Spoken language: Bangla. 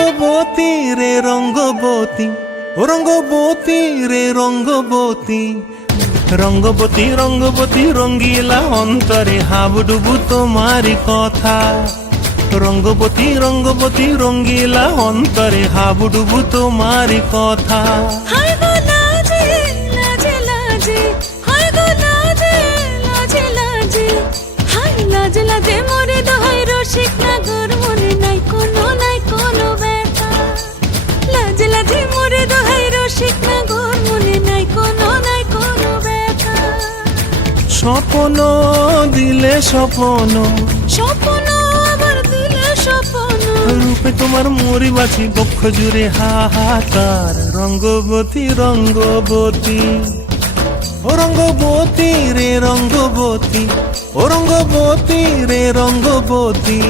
রঙ্গবতী রে রঙ্গবতী, ও রঙ্গবতী রে রঙ্গবতী, রঙ্গবতী রঙ্গবতী রঙ্গিলা অন্তরে হাবুডুবু তোমারি কথা। রঙ্গবতী রঙ্গবতী রঙ্গিলা অন্তরে হাবুডুবু তোমারি কথা। হায় গো লাজে লাজে লাজে, হায় গো লাজে লাজে লাজে, হায় লাজে লাজে মোরে দোহাই রসিক নাগর মনে নাই কোনো ব্যথা। লাজে লাজে মোরে দোহাই রসিক নাগর মনে নাই কোনো ব্যথা। স্বপ্ন দিলে স্বপ্ন, স্বপ্ন আবার দিলে স্বপ্ন, রূপে তোমার মরি বাছি বক্ষ জুড়ে হাহাকার। রঙ্গবতী রঙ্গবতী, ও রঙ্গবতী রে রঙ্গবতী, ও রঙ্গবতী রে রঙ্গবতী।